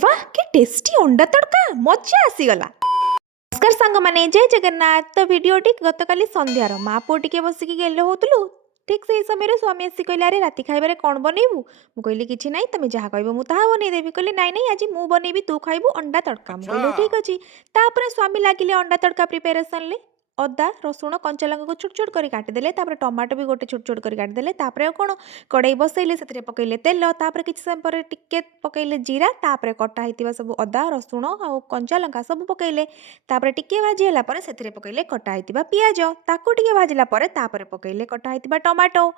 अरे वाह कि टेस्टी अंडा तड़का मजा आसीगला। नमस्कार सांग माने जय जगन्नाथ। तो वीडियोटी गतकाली संध्यार माँ पुओ टिके बसिकी गेले होतलु। ठीक से समय स्वामी आसी कहले अरे राति खाइबारे कौन बनैबू। मु कहली किछि नाई तमे जहा कहबो मु ताहा बनै देबी। कहले नाई नाई आज मु बनैबी तू खाइबू अंडा तड़का। मु कहली ठीक अछि। तापरे स्वामी लागिले अंडा तड़का प्रिपरेशन ले अदा रसुण कंचा लंका को छोट छोट करी काटिदेले। तापर टमाटो भी गोटे छोट छोट करी काटिदेले। तापर कौन कड़ाई बसैले से पकईले तेल। तापर किछि समय पर टिके पकईले जीरा। तापर कटा होइतिबा सब अदा रसुण आ कंचा लंका सब पकईले। तापर टिके भाजी होला पर सेथिरे पकईले कटा होइतिबा पियाज। ताकू टिके भाजिला पर तापर पकईले कटा होइतिबा टमाटो।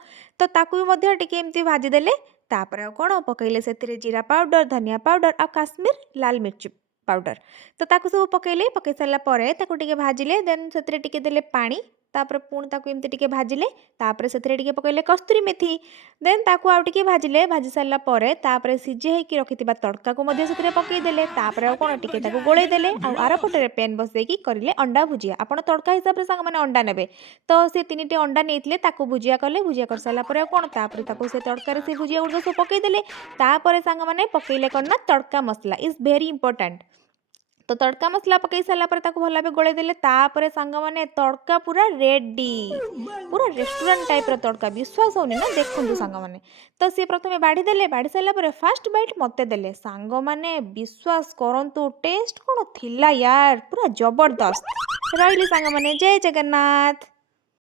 तो ताकू भी मध्य टिके एमती भाजी देले। तापर कौन पकईले सेथिरे जीरा पाउडर धनिया पाउडर आ काश्मीर लाल मिर्च पाउडर। तो ताकू सब पकईले पकई सारा पर ताकू टिके भाजिले। देन सेथिरे टिके देले पानी। तापर पुणी ताकू एमती टिके भाजिले। तापर सेथिरे टिके पकईले कस्तूरी मेथी। देन ताकू आउ टिके भाजिले। भाजी सारा पर तापर सिझे हेकी रखिथिबा तड़का को मध्य सेथिरे पकई देले। तापर आ कोन टिके ताकू गोळेई देले। आ आर पटरे पेन बसैकी करिले अंडा भुजिया। आपण तड़का हिसाब रे संग माने अंडा नेबे। तो से तीनिटी अंडा नेइथिले ताकू भुजिया कले। भुजिया कर सारा पर कोन तापर ताकू से तड़का रे से भुजिया उड़ सब पकई देले। तापर संग माने पकईले कोन ना तड़का मसला इज वेरी इंपोर्टेंट। तो तड़का मसला पकई सारा पर ताकू भला गोळे देले। तापर सांग माने तड़का पूरा रेडी पूरा रेस्टोरेंट टाइप रो तड़का विश्वास होनी ना देखंतु सांग माने। तो सी प्रथमे बाड़ी देले। बाड़ी सारा पर फर्स्ट बाइट मते देले। सांग माने विश्वास करंतु टेस्ट कोन थिला यार पूरा जबरदस्त। रहिली सांग माने जय जगन्नाथ।